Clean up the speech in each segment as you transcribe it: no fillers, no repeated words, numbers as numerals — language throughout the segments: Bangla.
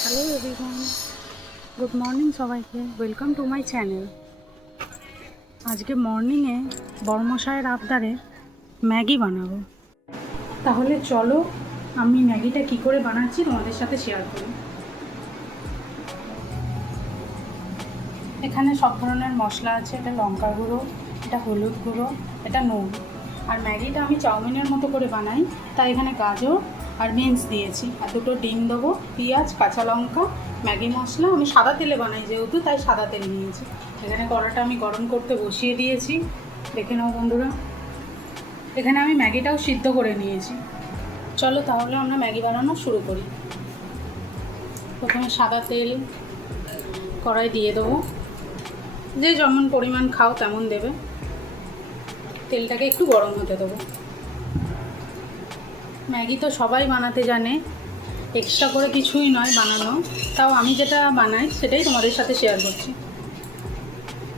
হ্যালো এভরিওয়ান, গুড মর্নিং সবাইকে। Welcome to my channel. আজকে মর্নিংয়ে বড়মশাইয়ের আবদারে ম্যাগি বানাবো। তাহলে চলো আমি ম্যাগিটা কি করে বানাচ্ছি তোমাদের সাথে শেয়ার করি। এখানে সব ধরনের মশলা আছে। এটা লঙ্কা গুঁড়ো, এটা হলুদ গুঁড়ো, এটা নুন। আর ম্যাগিটা আমি চাউমিনের মতো করে বানাই, তাই এখানে গাজর আর বিনস দিয়েছি, আর দুটো ডিম দেবো, পেঁয়াজ, কাঁচা লঙ্কা, ম্যাগি মশলা। আমি সাদা তেলে বানাই যেহেতু, তাই সাদা তেল নিয়েছি। এখানে কড়াটা আমি গরম করতে বসিয়ে দিয়েছি, দেখে নাও বন্ধুরা। এখানে আমি ম্যাগিটাও সিদ্ধ করে নিয়েছি। চলো তাহলে আমরা ম্যাগি বানানো শুরু করি। প্রথমে সাদা তেল কড়াই দিয়ে দেবো, যে যেমন পরিমাণ খাও তেমন দেবে। তেলটাকে একটু গরম হতে দেবো। ম্যাগি তো সবাই বানাতে জানে, এক্সট্রা করে কিছুই নয় বানানো, তাও আমি যেটা বানাই সেটাই তোমাদের সাথে শেয়ার করছি।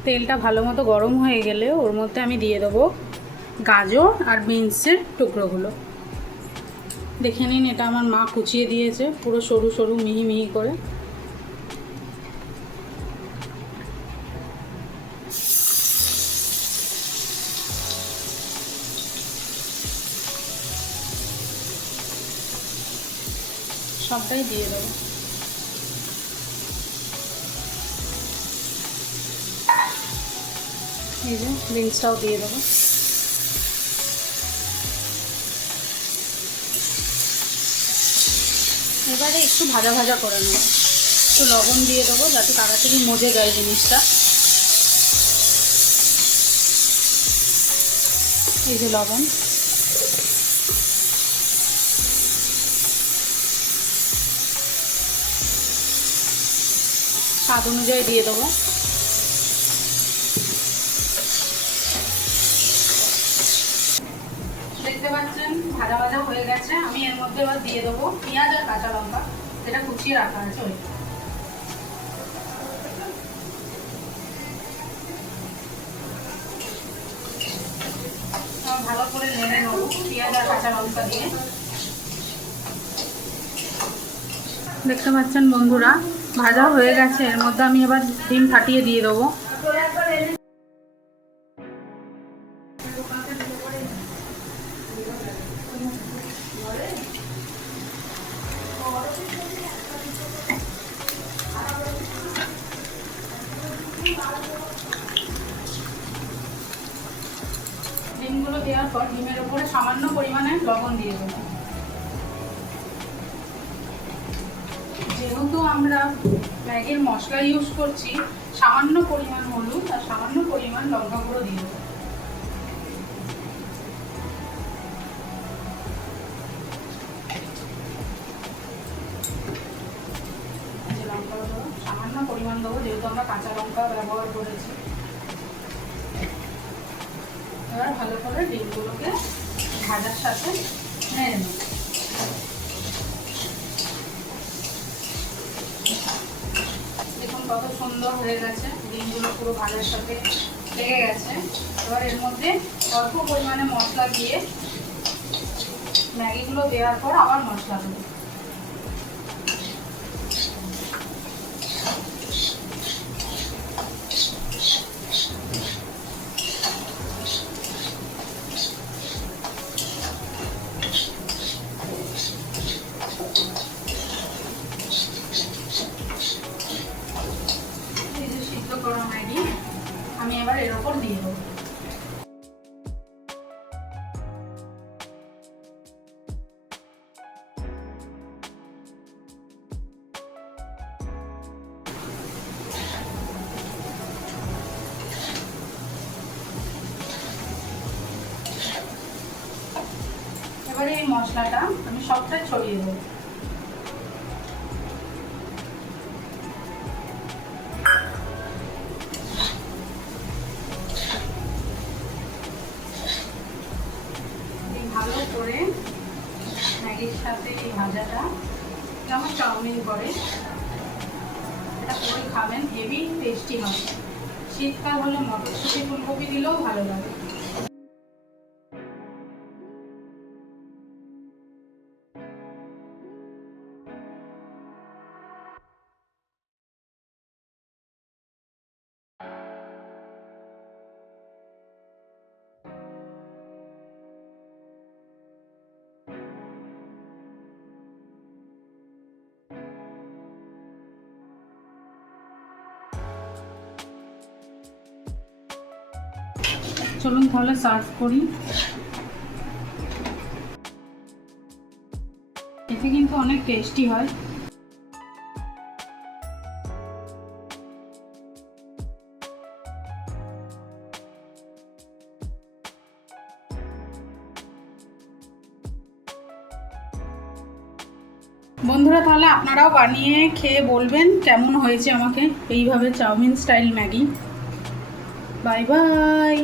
তেলটা ভালো মতো গরম হয়ে গেলে ওর মধ্যে আমি দিয়ে দেবো গাজর আর বিনসের টুকরোগুলো। দেখে নিন, এটা আমার মা কুচিয়ে দিয়েছে পুরো সরু সরু মিহি মিহি করে। সবটাই দিয়ে দেবো। এই যে বিনসটাও দিয়ে দেবো। এবারে একটু ভাজা ভাজা করে নেবো। একটু লবণ দিয়ে দেবো যাতে তাড়াতাড়ি মজে যায় জিনিসটা। এই যে লবণ, স্বাদ অনুযায়ী দিয়ে দেবো। দেখতে পাচ্ছেন ভাজা ভাজা হয়ে গেছে। আমি এর মধ্যে এবার দিয়ে দেবো পেঁয়াজ আর কাঁচা লঙ্কা, যেটা কুচিয়ে রাখা আছে ওইটা। ভালো করে নেড়ে নেবো পেঁয়াজ আর কাঁচা লঙ্কা দিয়ে। দেখতে পাচ্ছেন বন্ধুরা ভাজা হয়ে গেছে। এর মধ্যে আমি এবার ডিম ফাটিয়ে দিয়ে দেবো। ডিমগুলো দেওয়ার পর ডিমের উপরে সামান্য পরিমাণে লবণ দিয়ে দেবো। যেহেতু আমরা ম্যাগির মশলা ইউজ করছি, সামান্য পরিমাণ হলুদ আর সামান্য পরিমাণ লঙ্কা গুঁড়ো দিয়ে দেবো। লঙ্কা গুঁড়ো সামান্য পরিমাণ দেবো, যেহেতু আমরা কাঁচা লঙ্কা ব্যবহার করেছি। এবার ভালো করে ডিমগুলোকে ভাজার সাথে নেড়ে নেব। দেখুন কত সুন্দর হয়ে গেছে, ডিমগুলো পুরো ভাজার সাথে লেগে গেছে। এবার এর মধ্যে অল্প পরিমাণে মশলা দিয়ে ম্যাগিগুলো দেওয়ার পর আবার মশলা দেবো। এই যে সিদ্ধ করা ম্যাগি আমি এবার এর ওপর দিয়ে দেবো। এবারে এই মশলাটা আমি সবটাই ছড়িয়ে দেবো। ভালো করে ম্যাগির সাথে এই ভাজাটা যেমন চাউমিন করে এটা করে খাবেন, হেভি টেস্টি হবে। শীতকাল হলে মটরশুঁটি ফুলকপি দিলেও ভালো লাগে। চলুন তাহলে সার্ভ করি। এতে কিন্তু অনেক টেস্টি হয়। বন্ধুরা তাহলে আপনারাও বানিয়ে খেয়ে বলবেন কেমন হয়েছে আমাকে এইভাবে chowmein style Maggi. Bye by.